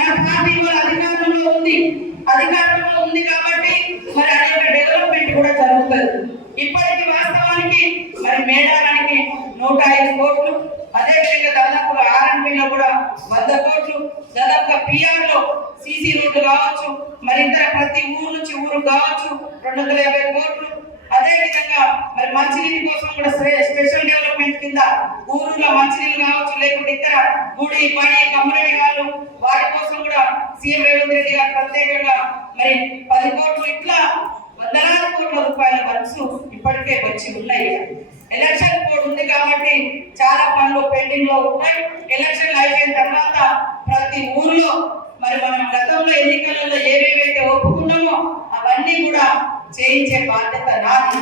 మన పార్టీ అధికారంలో ఉంది కాబట్టి మరి అనేక డెవలప్మెంట్ కూడా జరుగుతుంది. ఇప్పటికి వాస్తవానికి మరి మేడారానికి 105 కోట్లు, అదేవిధంగా దాదాపు ఆర్ఎన్బిలో కూడా 100 కోట్లు, దాదాపుగా పిఆర్ లో సిసి రోడ్డు కావచ్చు, మరి ఇతర ప్రతి ఊరు నుంచి ఊరు కావచ్చు 250 కోట్లు. అదే విధంగా మరి మంచినీటి కోసం కూడా స్పెషల్ డెవలప్మెంట్ కింద ఊరులో మంచినీళ్ళు కావచ్చు, లేకుంటే ఇతర గుడి బడి కమ్యూనిటీ వాళ్ళు వాటి కోసం కూడా సీఎం రేవంత్ రెడ్డి గారు ప్రత్యేకంగా మరి 10 కోట్లు, ఇట్లా వందలాది కోట్ల రూపాయల వర్క్స్ ఇప్పటికే వచ్చి ఉన్నాయి. ఎలక్షన్ కోడ్ ఉంది కాబట్టి చాలా పనులు పెండింగ్ లో ఉన్నాయి. ఎలక్షన్ అయిపోయిన తర్వాత ప్రతి ఊర్లో మరి మనం గతంలో ఎన్నికలలో ఏవేవైతే ఒప్పుకున్నామో అవన్నీ కూడా చేయించే బాధ్యత నాది.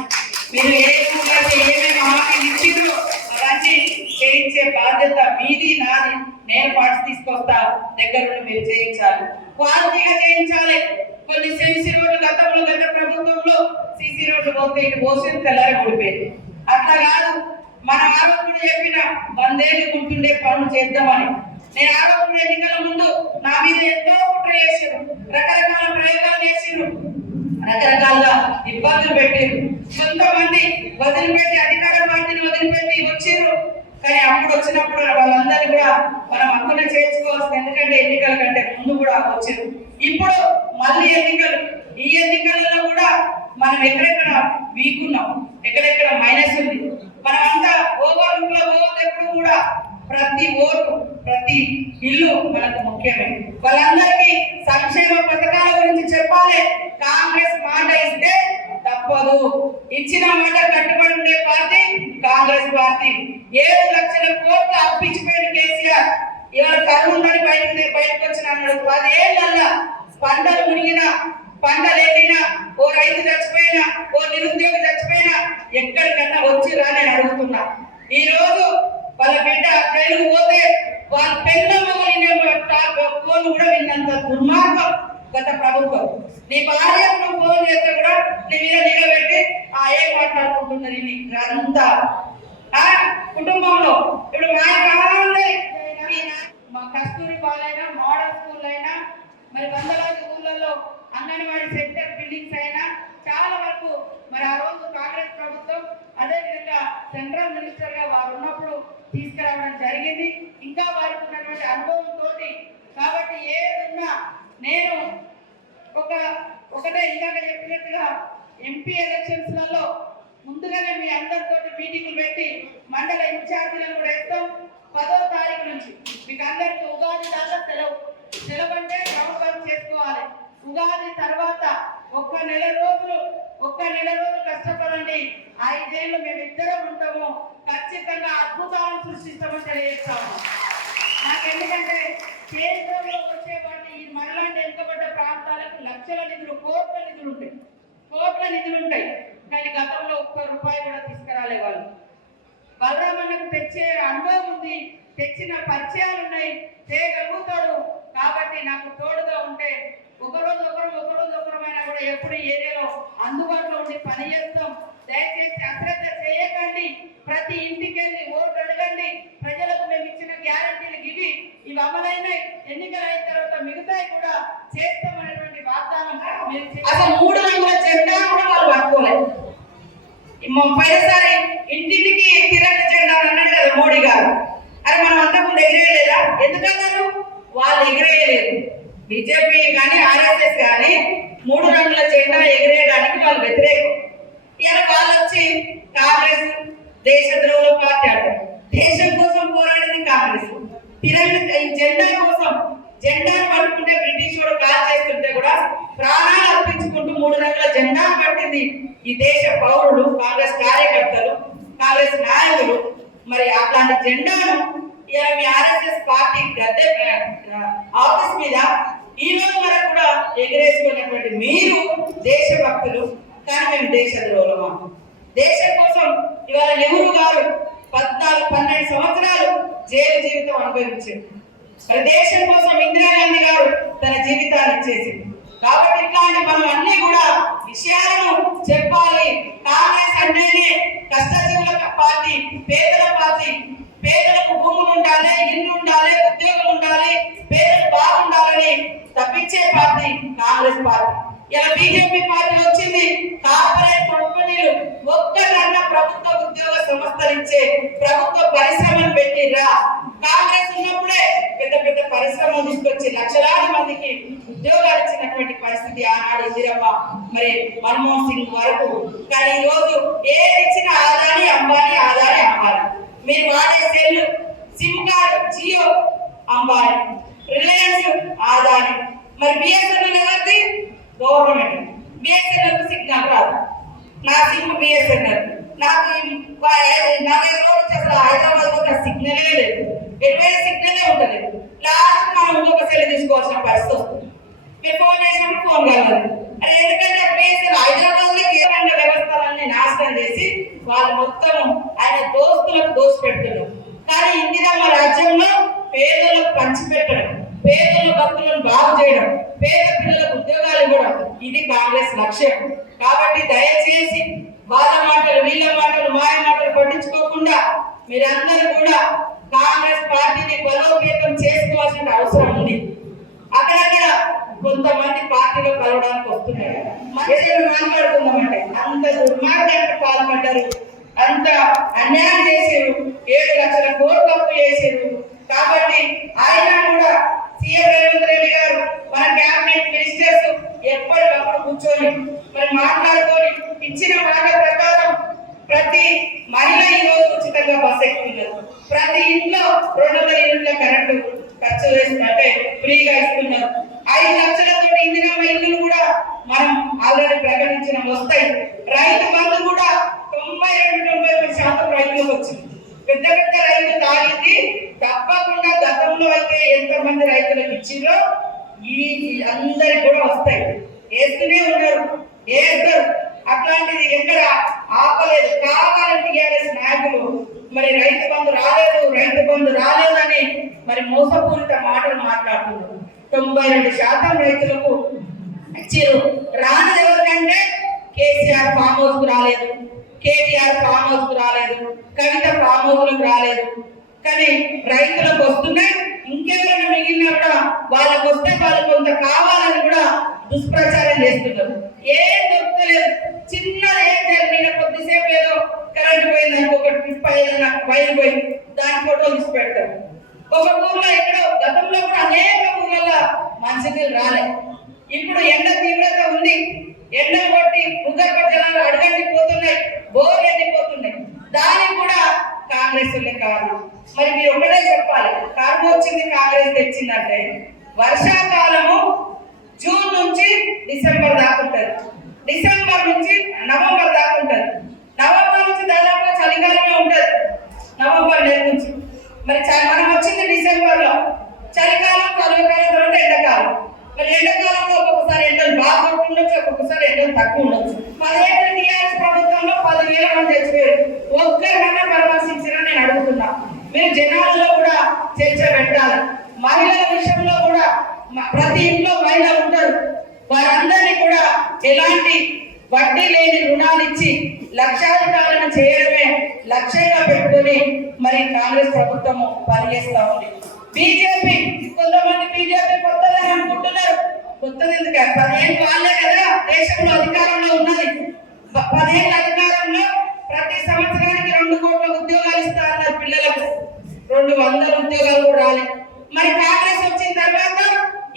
మీరు ఏ ఊళ్ళైతే ఏమేమి హామీలు ఇచ్చిండ్రో అవన్నీ చేయించే బాధ్యత మీది నాది. నేను పార్ట్స్ తీసుకొస్తా, దగ్గరుండి మీరు చేయించాలి, క్వాలిటీగా చేయించాలి. కొన్ని సిసి రోడ్లు గతంలో గత ప్రభుత్వంలో సిసి రోడ్లు పోతే ఇటు పోసేది తెల్లారి పడిపోయింది. అట్లా కాదు, మన ఆరోగ్యుడు చెప్పిన 100 ఏళ్ళు గుర్తుండే పనులు చేద్దామని. నేను ఆరోగ్య ఎన్నికల ముందు నా మీద ఎంతో కుట్ర చేసారు, రకరకాల ప్రయోగాలు చేసిరు, రకరకాలుగా ఇబ్బందులు పెట్టారు. కొంతమంది వదిలిపెట్టి అధికార పార్టీని వదిలిపెట్టి వచ్చిర్రు. కానీ అప్పుడు వచ్చినప్పుడు వాళ్ళందరినీ కూడా మనం హక్కున చేర్చుకోవాల్సింది, ఎందుకంటే ఎన్నికల కంటే ముందు కూడా వచ్చారు. ఇప్పుడు మళ్ళీ ఎన్నికలు, ఈ ఎన్నికలలో కూడా మనం ఎక్కడెక్కడ వీక్ ఉన్నాం, ఎక్కడెక్కడ మైనస్ ఉంది, మనమంతా ఓవర్లుక్ లో పోవద్దు. కూడా ప్రతి ఓటు ప్రతి ఇల్లు మనకు ముఖ్యమే. వాళ్ళందరికీ సంక్షేమ పథకాల గురించి చెప్పాలి. కాంగ్రెస్ మాట ఇస్తే తప్పదు, ఇచ్చిన మాట కట్టుబడి ఉండే పార్టీ కాంగ్రెస్ పార్టీ. 7 లక్షల కోట్లు అప్పించిపోయిన కేసీఆర్ ఇవాళ కరువుందని బయటకు వచ్చిన అన్నాడు. 10 ఏళ్ళల్లా పంటలు మునిగినా, పంటలు వెళ్ళినా, ఓ రైతు చచ్చిపోయినా, ఓ నిరుద్యోగి చచ్చిపోయినా ఎక్కడికన్నా వచ్చి రాని అడుగుతున్నా. ఈ రోజు వాళ్ళ బిడ్డ జైలుకు పోతే వాళ్ళ పెద్ద ఫోన్ కూడా విన్నంత దుర్మార్గం గత ప్రభుత్వం. నీ భార్య ఫోన్ చేస్తే కూడా నీ మీద నిలబెట్టి ఏం మాట్లాడుకుంటున్నది అంతా కుటుంబంలో. ఇప్పుడు మా కస్తూరి బాలైనా, మోడల్ స్కూల్ అయినా, మరి వందలాది ఊళ్ళలో అంగన్వాడీ సెంటర్ బిల్డింగ్స్ అయినా చాలా వరకు మరి ఆ రోజు కాంగ్రెస్ ప్రభుత్వం అదేవిధంగా సెంట్రల్ మినిస్టర్ గా వారు ఉన్నప్పుడు తీసుకురావడం జరిగింది. ఇంకా వారికి ఉన్నటువంటి అనుభవంతో కాబట్టి ఏదున్నా నేను ఒకటే ఇందాక చెప్పినట్టుగా ఎంపీ ఎలక్షన్స్ లలో ముందుగానే మీ అందరితో మీటింగ్లు పెట్టి మండల ఇన్ఛార్జీలను కూడా ఇస్తాం. 10వ తారీఖు నుంచి మీకు అందరికి ఉగాది దాకా సెలవు అంటే గ్రౌండ్ వర్క్ చేసుకోవాలి. ఉగాది తర్వాత ఒక్క నెల రోజులు కష్టపడండి. 5 ఏళ్ళు మేమిద్దరం ఉంటాము, ఖచ్చితంగా అద్భుతాలను సృష్టిస్తామని తెలియజేస్తాము. నాకు ఎందుకంటే కేంద్రంలో వచ్చేవాడిని ఈ మనలాంటి వెనుకబడ్డ ప్రాంతాలకు లక్షల నిధులు, కోట్ల నిధులు ఉంటాయి. కానీ గతంలో ఒక్క రూపాయి కూడా తీసుకురాలే వాళ్ళు. బలరామన్నకు తెచ్చే అనుభవం ఉంది, తెచ్చిన పరిచయాలు ఉన్నాయి, చేయగలుగుతాడు. కాబట్టి నాకు తోడుగా ఉంటే ఒకరోజు ఒకరమైనా కూడా ఎప్పుడు ఏరియాలో అందుబాటులో ఉండి పని చేస్తాం. దయచేసి అశ్రద్ధ చేయకండి, ప్రతి ఇంటికి వెళ్ళి ఓటు అడగండి. ప్రజలకు మేము ఇచ్చిన గ్యారంటీలు ఇవి అమలైనాయి, ఎన్నికలు అయిన తర్వాత మిగతాయి కూడా చేస్తామనేటువంటి వాగ్దానం. అసలు 3 రంగుల జెండా కూడా వాళ్ళు పట్టుకోలేదు. పోయినసారి ఇంటింటికి తిరంగ జెండా అన్నాడు కదా మోడీ గారు. అరే మనం అంతకుముందు ఎగిరేయలేదా? ఎందుకన్నారు? వాళ్ళు ఎగిరేయలేదు. బీజేపీ కానీ ఆర్ఎస్ఎస్ కానీ 3 రంగుల జెండా ఎగిరేయడానికి వాళ్ళు వ్యతిరేకం. ఇలా వాళ్ళు వచ్చి కాంగ్రెస్ దేశద్రోహుల పార్టీ అంటారు. దేశం కోసం పోరాడింది కాంగ్రెస్. తిరంగ జెండా కోసం జెండాను పట్టుకుంటే బ్రిటిష్ వాడు కాల్ చేస్తుంటే కూడా ప్రాణాలు అర్పించుకుంటూ 3 రంగుల జెండాను పట్టింది ఈ దేశ పౌరులు, కాంగ్రెస్ కార్యకర్తలు, కాంగ్రెస్ నాయకులు. మరి అట్లాంటి జెండాను ఇలా మీ ఆర్ఎస్ఎస్ పార్టీ గద్దె ఆఫీస్ మీద ఈ రోజు వరకు కూడా ఎగిరేసుకున్నటువంటి మీరు దేశభక్తులు, కానీ మేము దేశద్రోహులమా? దేశం కోసం ఇవాళ నెహ్రూ గారు 14-12 సంవత్సరాలు జైలు జీవితం అనుభవించారు. మరి దేశం కోసం ఇందిరాగాంధీ గారు తన జీవితాన్ని ఇచ్చేసింది. కాబట్టి ఇట్లాంటి మనం అన్ని కూడా విషయాలను చెప్పాలి. కాంగ్రెస్ అంటేనే కష్టజీవుల పార్టీ, పేదల పార్టీ. పేదలకు భూములు ఉండాలి, ఇల్లు ఉండాలి, ఉద్యోగం ఉండాలి, పేదలు బాగుండాలని కాంగ్రెస్ పార్టీ. ఇలా బీజేపీ పార్టీ వచ్చింది, కార్పొరేట్ కంపెనీలు ఒక్కటన్నా ప్రభుత్వ ఉద్యోగ సంస్థలు ఇచ్చే ప్రభుత్వ పరిశ్రమను పెట్టిరా. కాంగ్రెస్ ఉన్నప్పుడే పెద్ద పెద్ద పరిశ్రమలు తీసుకొచ్చి లక్షలాది మందికి ఉద్యోగాలు ఇచ్చినటువంటి పరిస్థితి ఆనాడు ఇందిరమ్మ, మరి మన్మోహన్ సింగ్ వరకు. కానీ ఈ రోజు ఏది ఇచ్చినా ఆదాని అంబానీ, ఆదాని అంబానీ. మీరు వాడే cell, sim card Jio Ambani, Reliance Adani. మరి బిఎస్ఎన్ఎల్ ఎవరిది? గవర్నమెంట్. బిఎస్ఎన్ఎల్ సిగ్నల్ రాదు. నా సిమ్ బిఎస్ఎన్ఎల్, నాకు 40 రోజులు అసలు హైదరాబాద్ ఒక సిగ్నలే లేదు, ఎటువంటి సిగ్నలే ఉండలేదు. లాస్ట్ మనం ఇంకొక సెల్ తీసుకోవాల్సిన పరిస్థితి వస్తుంది. మీరు ఫోన్ చేసినప్పుడు ఫోన్ కావాలి. అది ఎందుకంటే బిఎస్ఎన్ఎల్ హైదరాబాద్ లో కేంద్ర వ్యవస్థలన్నీ నాశనం చేసి వాళ్ళు మొత్తం ఆయన దోస్తులకు దోసి పెడుతున్నారు. కానీ ఇందిరమ్మ రాజ్యంలో పేదలకు పంచిపెట్టడం, పేదల భక్తులను బాగు చేయడం, పేద పిల్లలకు ఉద్యోగాలు ఇవ్వడం, ఇది కాంగ్రెస్ లక్ష్యం. కాబట్టి దయచేసి వాళ్ళ మాటలు, వీళ్ళ మాటలు, మాయ మాటలు పట్టించుకోకుండా మీరందరూ కూడా కాంగ్రెస్ పార్టీని బలోపేతం చేసుకోవాల్సిన అవసరం ఉంది. అక్కడక్కడ కొంతమంది పార్టీలో కలవడానికి వస్తున్నారు, మాట్లాడుకుందామంటే అంత దుర్మార్గానికి పాల్పడ్డారు, అంత అన్యాయం చేశారు, 7 లక్షల కోట్లు అప్పు చేశారు. కాబట్టి ఆయన కూడా సీఎం రేవంత్ రెడ్డి గారు, మన క్యాబినెట్ మినిస్టర్స్ ఎప్పటికప్పుడు కూర్చొని మరి మాట్లాడుకొని ఇచ్చిన మాట ప్రకారం ప్రతి మహిళ ఈ రోజు ఉచితంగా బస్సు ఎక్కుతున్నారు. ప్రతి ఇంట్లో 200 యూనిట్ల కరెంటు ఖర్చు వేసినట్టే ఫ్రీగా ఇస్తున్నారు. 5 లక్షలతో ఇందిరమ్మ ఇల్లు కూడా మనం ఆల్రెడీ ప్రకటించిన వస్తాయి. రైతు బంధు కూడా 92-93% రైతులకు వచ్చింది. పెద్ద పెద్ద రైతు తాగింది తప్పకుండా. గతంలో అయితే ఎంతమంది రైతులకు ఇచ్చిరో ఈ అందరికి కూడా వస్తాయి, వేస్తూనే ఉన్నారు, వేస్తారు. అట్లాంటిది ఎక్కడ ఆపలేదు. కావాలని టీఆర్ఎస్ నాయకులు మరి రైతు బంధు రాలేదు, రైతు బంధు రాలేదని మరి మోసపూరిత మాటలు మాట్లాడుతున్నారు. 92% రైతులకు ఇచ్చారు. రానిది ఎవరికంటే కేసీఆర్ ఫామ్ హౌస్ కు రాలేదు, కేటీఆర్ ఫామ్ హౌస్ కు రాలేదు, కవిత ఫామ్ హౌస్ లకు రాలేదు. కానీ రైతులకు వస్తున్నాయి. ఇంకెవరైనా మిగిలిన కూడా వాళ్ళకు వస్తే వాళ్ళు కొంత కావాలని కూడా దుష్ప్రచారం చేస్తున్నారు. ఏం దొరకలేదు. చిన్న ఏం జరిగిన కొద్దిసేపు ఏదో కరెంట్ పోయింది, ఒక ట్రిప్ ఏదైనా వైర్ పోయి దాని ఫోటో తీసి పెడతారు. ఒక ఊర్లో ఎక్కడో గతంలో కూడా అనేక ఊర్లలో మంచినీళ్ళు రాలేదు. ఇప్పుడు ఎండ తీవ్రత ఉంది, ఎండలు కొట్టి భూగర్భ జలాలు అడగండిపోతున్నాయి, బోర్లు ఎండిపోతున్నాయి. దానికి కూడా కాంగ్రెస్ కారణం. మరి మీరు ఒకటే చెప్పాలి, కరువు వచ్చింది కాంగ్రెస్ తెచ్చిందంటే వర్షాకాలము జూన్ నుంచి డిసెంబర్ దాకా ఉంటుంది, డిసెంబర్ నుంచి నవంబర్ దాకా ఉంటుంది, నవంబర్ నుంచి దాదాపు చలికాలమే ఉంటుంది, నవంబర్ నెల నుంచి. మరి మనం వచ్చింది డిసెంబర్ లో, చలికాలం, చలికాలం తర్వాత ఎండాకాలం. మరి ఎండాకాలంలో ఒక్కొక్కసారి ఎండలు బాగా ఉండొచ్చు, ఒక్కొక్కసారి ఎండలు తక్కువ ఉండొచ్చు. 10 ఏళ్ళ టీఆర్ఎస్ ప్రభుత్వంలో 10,000 మంది తెచ్చిపోయారు. ఒక్కరికన్నా పరామర్శించారని నేను అడుగుతున్నా. మీరు జనాలలో కూడా చర్చ పెట్టాలి. మహిళల విషయంలో కూడా ప్రతి ఇంట్లో మహిళలు ఉంటారు, వారందరినీ కూడా ఎలాంటి వడ్డీ లేని రుణాలు ఇచ్చి లక్షాధికారులను చేయడమే లక్ష్యంగా పెట్టుకొని మరి కాంగ్రెస్ ప్రభుత్వము పనిచేస్తా ఉంది. బీజేపీ, కొంతమంది బీజేపీ కొత్తగా అనుకుంటున్నారు. కొత్తది ఎందుకు? 10 ఏళ్ళు వాళ్ళే కదా దేశంలో అధికారంలో ఉన్నది. 10 ఏళ్ళ అధికారంలో ప్రతి సంవత్సరానికి 2 కోట్ల ఉద్యోగాలు ఇస్తా అన్నారు పిల్లలకు. 200 ఉద్యోగాలు కూడా రాలేదు. మరి కాంగ్రెస్ వచ్చిన తర్వాత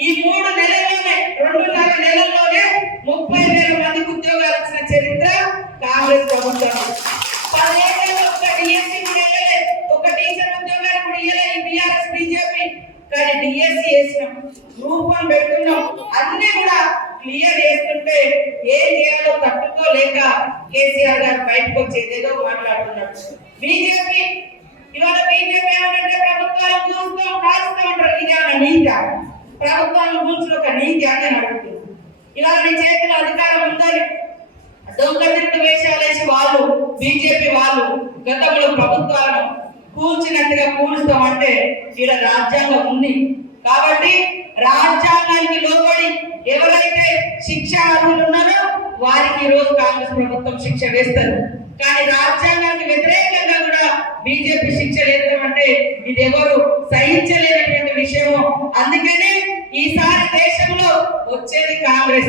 ఈ 3 నెలల్లోనే, 2.5 నెలల్లోనే 30,000 మందికి ఉద్యోగాలు ఇచ్చిన చరిత్ర కాంగ్రెస్ ప్రభుత్వం. 10 ఏళ్ళలో ఒక డిఎస్సీ కూడా ఇవ్వలేదు, ఒక టీచర్ ఉద్యోగాలు కూడా ఇవ్వలేదు టీఆర్ఎస్ బీజేపీ. కానీ డిఎస్సీ వేసినాం, రూపం పెడుతున్నాం, అన్ని కూడా క్లియర్ చేస్తుంటే ఏం చేయాలో తట్టుకోలేక కేసీఆర్ గారు బయటకు వచ్చేదేదో మాట్లాడుతున్నారు. బీజేపీ ఇవాళ బీజేపీ ఏమంటే ప్రభుత్వాలను చూస్తాం, కాలుస్తాం అంటారు. ఇది అన్న నీతి, ప్రభుత్వాలను కూర్చుని ఒక నీతి అని అడుగుతుంది. ఇవాళ మీ చేతిలో అధికారం ఉందని దొంగతిట్టు వేషాలు వేసి వాళ్ళు, బీజేపీ వాళ్ళు గతంలో ప్రభుత్వాలను కూల్చినట్టుగా కూలుస్తామంటే ఇక్కడ రాజ్యాంగం ఉంది. కాబట్టి రాజ్యాంగానికి లోబడి ఎవరైతే శిక్ష అర్హులు ఉన్నారో వారికి ఈ రోజు కాంగ్రెస్ ప్రభుత్వం శిక్ష వేస్తారు. కానీ రాజ్యాంగానికి వ్యతిరేకంగా కూడా బీజేపీ శిక్ష వేస్తామంటే ఇది ఎవరు సహించలేనటువంటి విషయము. అందుకనే ఈసారి దేశంలో వచ్చేది కాంగ్రెస్.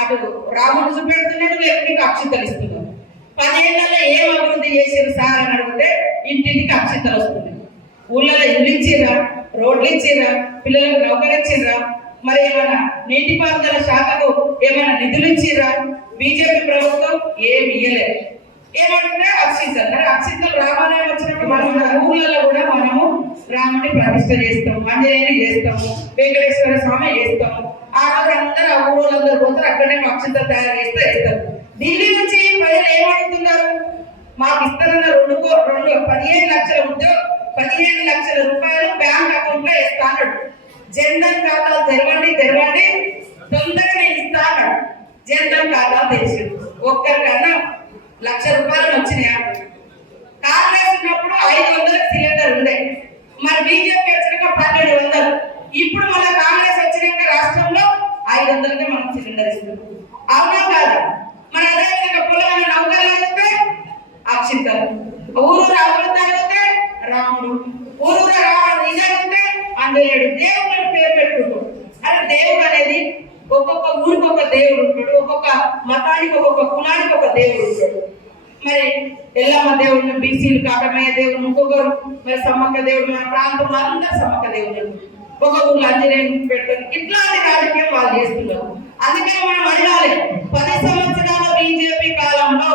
అటు రాముడు చూపెడుతున్నాడు, లేకపోతే అక్షింతలు ఇస్తున్నాడు. 10 ఏళ్లలో ఏం అభివృద్ధి చేసారు సార్ అని అడిగితే ఇంటింటికి అక్షింతలు వస్తుంది. ఊళ్ళలో ఇల్లు ఇచ్చిర్రా, రోడ్లు ఇచ్చిర్రా, పిల్లలకు నౌకలు ఇచ్చిర్రా, మరి ఏమైనా నీటిపారుదల శాఖకు ఏమైనా నిధులు ఇచ్చిర్రా? బీజేపీ ప్రభుత్వం ఏమి ఇయ్యలేదు. ఏమంటే అక్షింతలు, అక్షింతలు రామాలయం వచ్చినప్పుడు మన ఊళ్ళలో కూడా మనము రాముని ప్రతిష్ట చేస్తాము, ఆంజనేయుని చేస్తాము, వెంకటేశ్వర స్వామి చేస్తాము. ఆ రోజు అందరూ ఆ ఊళ్ళందరూ పోతారు, అక్కడే అక్షింతలు తయారు చేస్తే వేస్తారు. ఢిల్లీ నుంచి ప్రజలు ఏమడుగుతున్నారు? మాకు ఇస్తారన్న 15 లక్షల ఉద్యోగం, 15 లక్షల రూపాయలు బ్యాంక్ అకౌంట్ లో ఇస్తాడు. జన్ధన్ ఖాతాలు తెరవండి తొందరగా ఇస్తాడు. జన్ధన్ ఖాతాలు తెరిచి ఒక్కరికన్నా 1,00,000 రూపాయలు వచ్చినాయా? కాంగ్రెస్ ఉన్నప్పుడు 500 సిలిండర్ ఉండే, మరి బీజేపీ వచ్చినాక 1200. ఇప్పుడు మన కాంగ్రెస్ వచ్చినాక రాష్ట్రంలో 500కే మనం సిలిండర్ ఇస్తున్నాం. అవునా కాదు? మన అదే పొలమైన నౌకర్లు అడిగితే అక్షింతలు, ఊరు అభివృద్ధి అడిగితే రాముడు, ఊరు నిజాగితే ఆంజనేయుడు, దేవుడు పేరు పెట్టుకుంటాడు. అంటే దేవుడు అనేది ఒక్కొక్క ఊరికి ఒక దేవుడు ఉంటాడు, ఒక్కొక్క మతానికి ఒక్కొక్క కులానికి ఒక దేవుడు ఉంటాడు. మరి ఎల్లమ్మ దేవుడు, బీసీలు కాకమయ్య దేవుడు, ఇంకొకరు మరి సమ్మక్క దేవుడు, మన ప్రాంతంలో అందరూ సమ్మక్క దేవుడు, ఒక ఊళ్ళో ఆంజనేయుడు పెట్టుకుని ఇట్లాంటి రాజకీయం వాళ్ళు చేస్తున్నారు. అందుకే మనం అడగాలి, 10 సంవత్సరాల బీజేపీ కాలంలో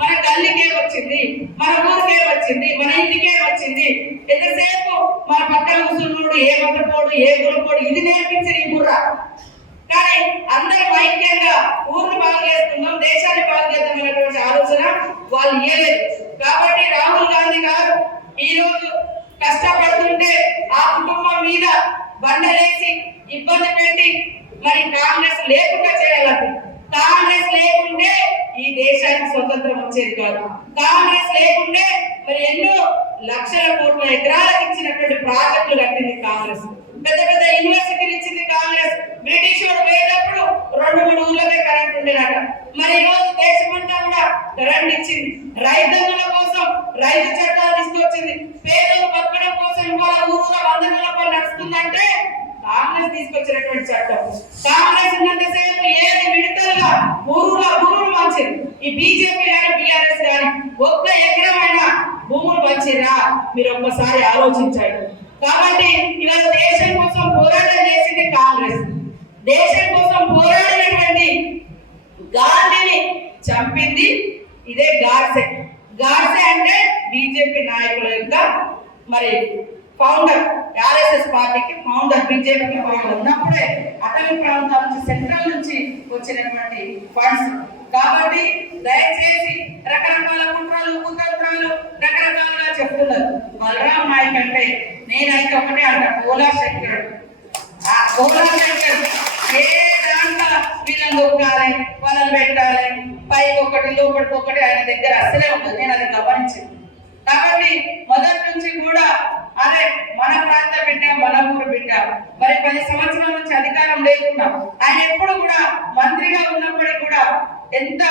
మన గల్లీకే వచ్చింది, మన ఊరికే వచ్చింది, మన ఇంటికే వచ్చింది. ఎంతసేపు మన పక్కన కూర్చున్నాడు ఏ మతపోడు ఏ గురపోడు ఇది నేర్పించిన ఈ బుర్ర. కానీ అందరూ ఐక్యంగా ఊరిని బాగు చేస్తున్నాం, దేశాన్ని బాగు చేద్దాం అనేటువంటి ఆలోచన వాళ్ళు ఇయ్యలేదు. కాబట్టి రాహుల్ గాంధీ గారు ఈ రోజు కష్టపడుతుంటే ఆ కుటుంబం మీద బండలేసి ఇబ్బంది పెట్టి మరి కాంగ్రెస్ లేకుండా చేయాలంటే, కాంగ్రెస్ లేకుంటే ఈ దేశానికి స్వతంత్రం వచ్చేది కాదు. కాంగ్రెస్ లేకుంటే మరి ఎన్నో లక్షల కోట్ల ఎకరాలకు ఇచ్చినటువంటి ప్రాజెక్టులు కట్టింది కాంగ్రెస్, పెద్ద పెద్ద యూనివర్సిటీలు ఇచ్చింది కాంగ్రెస్. బ్రిటిష్ వాడు పోయేటప్పుడు 2-3 ఊళ్ళకే కరెంట్ ఉండేనట. మరి ఈ రోజు దేశమంతా కూడా కరెంట్ ఇచ్చింది. రైతన్నుల కోసం రైతు చట్టాలు తీసుకొచ్చింది. పేదలు బతకడం కోసం ఇవాళ ఊళ్ళో 100 నెలలు నడుస్తుందంటే కాంగ్రెస్ తీసుకొచ్చినటువంటి చట్టం. కాంగ్రెస్ ఉన్నంతసేపు ఏది విడతలుగా భూములు మార్చింది. ఈ బీజేపీ కానీ బీఆర్ఎస్ కానీ ఒక్క ఎకరమైన భూములు మార్చిరా మీరు ఒక్కసారి ఆలోచించండి. కాబట్టి ఇవాళ దేశం కోసం పోరాటం చేసింది కాంగ్రెస్. దేశం కోసం పోరాడినటువంటి గాంధీని చంపింది ఇదే గాడ్సే. గాడ్సే అంటే బీజేపీ నాయకుల యొక్క మరి ఫౌండర్, ఆర్ఎస్ఎస్ పార్టీకి ఫౌండర్, బీజేపీకి ఫౌండర్ ఉన్నప్పుడే అటవీ ప్రాంతాల నుంచి సెంట్రల్ నుంచి వచ్చినటువంటి ఫండ్స్. కాబట్టి దయచేసి రకరకాల కుట్రలు కుతంత్రాలు రకరకాలుగా చెప్తున్నారు. బలరాం నాయక్ అంటే నేనైతే ఒకటే అంట, ఓలా శంకర్. ఆ ఓలా శంకర్ ఏ దాంట్లో వీళ్ళని దొక్కాలి, వాళ్ళని పెట్టాలి, పైకి ఒకటి లోపలికి ఒకటి ఆయన దగ్గర అసలే ఉంటుంది. నేను అది గమనించింది. కాబట్టి మొదటి నుంచి కూడా అదే మన ప్రాంత బిడ్డ, మన ఊరు బిడ్డ. మరి 10 సంవత్సరాల నుంచి అధికారం లేకుండా ఆయన ఎప్పుడు కూడా మంత్రిగా ఉన్నప్పుడే కూడా ఎంత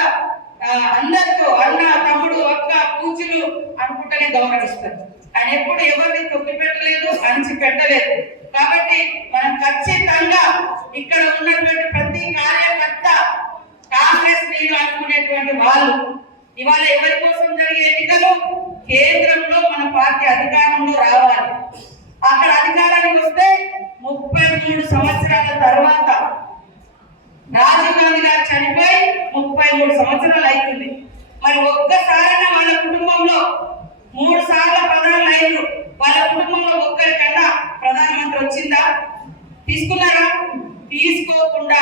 అందరితో అన్న, తమ్ముడు, అక్క, పూజలు అనుకుంటూనే గౌరవిస్తారు. ఆయన ఎప్పుడు ఎవరిని తొక్కి పెట్టలేదు, అణిచి పెట్టలేదు. కాబట్టి మనం ఖచ్చితంగా ఇక్కడ ఉన్నటువంటి ప్రతి కార్యకర్త కాంగ్రెస్ నీరు అనుకునేటువంటి వాళ్ళు ఇవాళ ఎవరి కోసం జరిగే ఎన్నికలు కేంద్రంలో మన పార్టీ అధికారంలో రావాలి. అక్కడ అధికారానికి వస్తే 33 సంవత్సరాల తర్వాత రాజీవ్ గాంధీ గారు చనిపోయి 33 సంవత్సరాలు అవుతుంది. మరి ఒక్కసారైనా వాళ్ళ కుటుంబంలో 3 సార్లు ప్రధాని అయ్యారు. వాళ్ళ కుటుంబంలో ఒక్కరికన్నా ప్రధానమంత్రి వచ్చిందా? తీసుకున్నారా? తీసుకోకుండా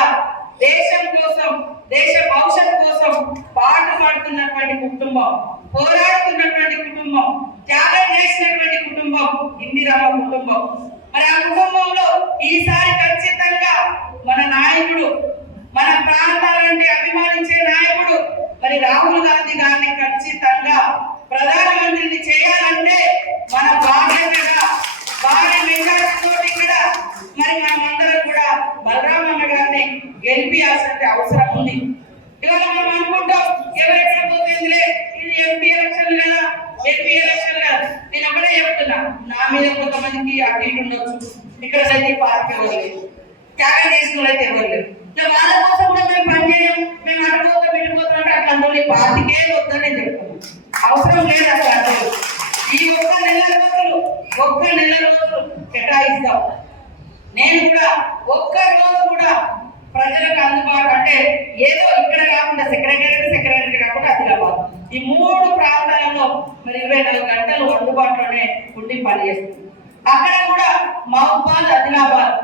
దేశం కోసం, దేశ భవిష్యత్తు కోసం పాటుపడుతున్నటువంటి కుటుంబం, పోరాడుతున్నటువంటి కుటుంబం, త్యాగం చేసినటువంటి కుటుంబం ఇందిరమ్మ కుటుంబం. మరి ఆ కుటుంబంలో ఈసారి ఖచ్చితంగా మన నాయకుడు, మన ప్రాంతాలంటే అభిమానించే నాయకుడు మరి రాహుల్ గాంధీ గారిని ఖచ్చితంగా ప్రధానమంత్రిని చేయాలంటే మన బాధ్యతగా భారీ మెజారిటీతో కూడా మరి మనమందరం కూడా బలరామన్న గారిని గెలిపియాల్సిన అవసరం ఉంది. ఇవాళ మనం అనుకుంటాం ఎవరెక్కడ పోతుందిలే, ఇది ఎంపీ ఎలక్షన్ కదా, ఎంపీ ఎలక్షన్ కదా. నేను అక్కడే చెప్తున్నా, నా మీద కొంతమందికి అటు ఇటు ఉండొచ్చు, ఇక్కడ అయితే పార్టీ ఎవరు లేదు, త్యాగం చేసిన అయితే ఎవరు లేదు. వాళ్ళ కోసం కూడా మేము ఒక్క నెల రోజులు కేటాయిస్తాం. నేను కూడా ఒక్క రోజు కూడా ప్రజలకు అందుబాటు అంటే ఏదో ఇక్కడ కాకుండా సెక్రటరీ కాకుండా ఆదిలాబాద్ ఈ 3 ప్రాంతాలలో మరి 24 గంటలు అందుబాటులోనే ఉండి పనిచేస్తుంది. అక్కడ కూడా మహబూబాద్ ఆదిలాబాద్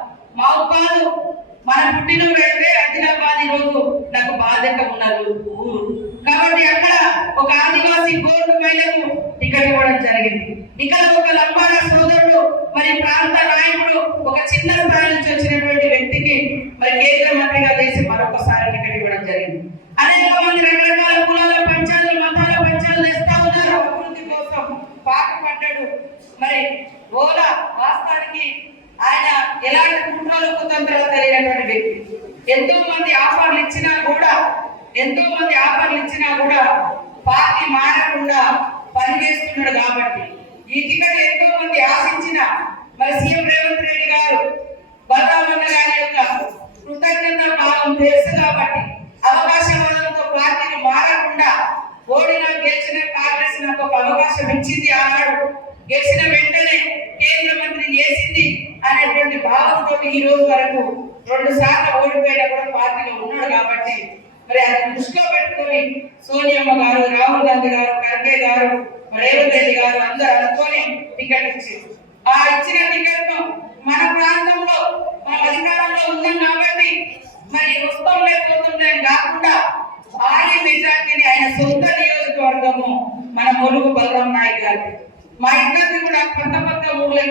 మన పుట్టినూరు అయితే ఆదిలాబాద్ ఈరోజు నాకు బాధ్యత ఉన్నది ఊరు కాబట్టి అక్కడ ఒక ఆదివాసీ గోల్డ్ మహిళకు టికెట్ ఇవ్వడం జరిగింది. ఇక్కడ ఒక లంబాడా సోదరుడు మరి ప్రాంత నాయకుడు ఒక చిన్న స్థాయి నుంచి వచ్చినటువంటి వ్యక్తికి మరి కేంద్ర మంత్రిగా చేసి మరొకసారి టికెట్ ఇవ్వడం జరిగింది. అనేక మంది రకరకాల కులాల పంచాయతీలు మతాల పంచాయతీలు చేస్తా ఉన్నారు అభివృద్ధి కోసం పాటుపడ్డాడు. మరి ఓలా వాస్తవానికి ఆయన ఎలాంటి కుట్రలు కుతంత్రాలు తెలియనటువంటి వ్యక్తి. ఎంతో మంది ఆఫర్లు ఇచ్చినా కూడా పార్టీ మారకుండా పనిచేస్తున్నాడు. కాబట్టి ఈ టికెట్ ఎంతో మంది ఆశించిన మరి సీఎం రేవంత్ రెడ్డి గారు బలరామన్న గారి యొక్క కృతజ్ఞత భావం తెలుసు కాబట్టి అవకాశవాదంతో పార్టీని మారకుండా ఓడినా గెలిచిన కాంగ్రెస్ నాకు ఒక అవకాశం ఇచ్చింది. ఆనాడు గెలిచిన వెంటనే కేంద్ర మంత్రి చేసింది అనేటువంటి భావంతో ఈ రోజు వరకు 2 సార్లు ఓడిపోయినా కూడా పార్టీలో ఉన్నాడు. కాబట్టి మరి అది దృష్టిలో పెట్టుకొని సోనియమ్మ గారు, రాహుల్ గాంధీ గారు, ఖర్గే గారు, రేవంత్ రెడ్డి గారు అందరూ అనుకొని టికెట్ ఇచ్చారు. ఆ ఇచ్చిన టికెట్ ను మన ప్రాంతంలో మన అధికారంలో ఉన్నాం కాబట్టి మరి వస్తాం లేకపోతుండే కాకుండా భారీ మెజార్టీని ఆయన సొంత నియోజకవర్గము మన ములుగు బలరాం నాయక్ గారు. మా ఇద్దరిని కూడా పక్క ఊర్లే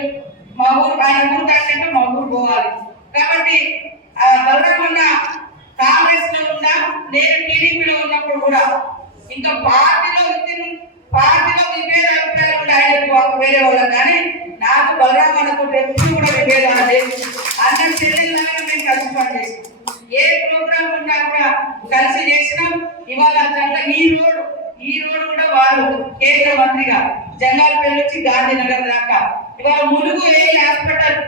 మా ఊరు ఆయన ఊరు దాటంటే మా ఊరు పోవాలి. కాబట్టి బలరామన్న కాంగ్రెస్ లో ఉన్నా నేను టీడీపీలో ఉన్నప్పుడు కూడా ఇంకా పార్టీలో విభేద అభిప్రాయాలు ఉండే ఆయనకు వేరే వాళ్ళం కానీ నాకు బలరామన్నతో ఎప్పుడు కూడా విభేదాలు లేదు. అన్న చెల్లెల్లాగా మేము కలిసి పనిచేసాం. ఏ ప్రోగ్రామ్ ఉన్నా కూడా కలిసి చేసినాం. ఇవాళ ఈ రోడ్డు కూడా వారు కేంద్ర మంత్రిగా జంగాలపల్లి నుంచి గాంధీనగర్ దాకా ఇవాళ ములుగు హాస్పిటల్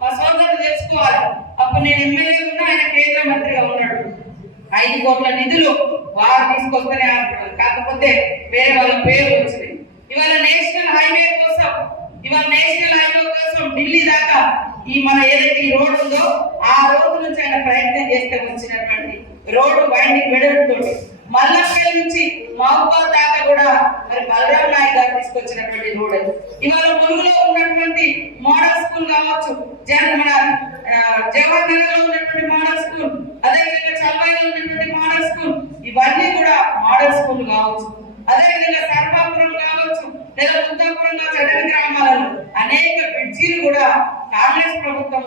మా సోదరులు తెలుసుకోవాలి. అప్పుడు నేను ఎమ్మెల్యే ఉన్నా ఆయన కేంద్ర మంత్రిగా ఉన్నాడు. 5 కోట్ల నిధులు వారు తీసుకొస్తేనే హాస్పిటల్ కాకపోతే వేరే వాళ్ళ పేరు వచ్చింది. ఇవాళ నేషనల్ హైవే కోసం ఢిల్లీ దాకా ఈ మన ఏదైతే ఈ రోడ్డు ఉందో ఆ రోడ్డు నుంచి ఆయన ప్రయత్నం చేస్తే వచ్చినటువంటి రోడ్డు వైండింగ్ వెడల్పుతో మల్లపల్లి నుంచి మహబూబాద్ దాకా కూడా మరి బలరాం నాయక్ గారు తీసుకొచ్చినటువంటి రోడ్. ఇవాళ ములుగులో ఉన్నటువంటి మోడల్ స్కూల్ కావచ్చు, మన జవహర్ నగర్ లో ఉన్నటువంటి మోడల్ స్కూల్, అదేవిధంగా చల్వాయిలో ఉన్నటువంటి మోడల్ స్కూల్, ఇవన్నీ కూడా మోడల్ స్కూల్ కావచ్చు. అదేవిధంగా సర్వాపురం కావచ్చు లేదా ఉద్దాపురం కావచ్చు, అటవీ గ్రామాలలో అనేక బ్రిడ్జీలు కూడా కాంగ్రెస్ ప్రభుత్వం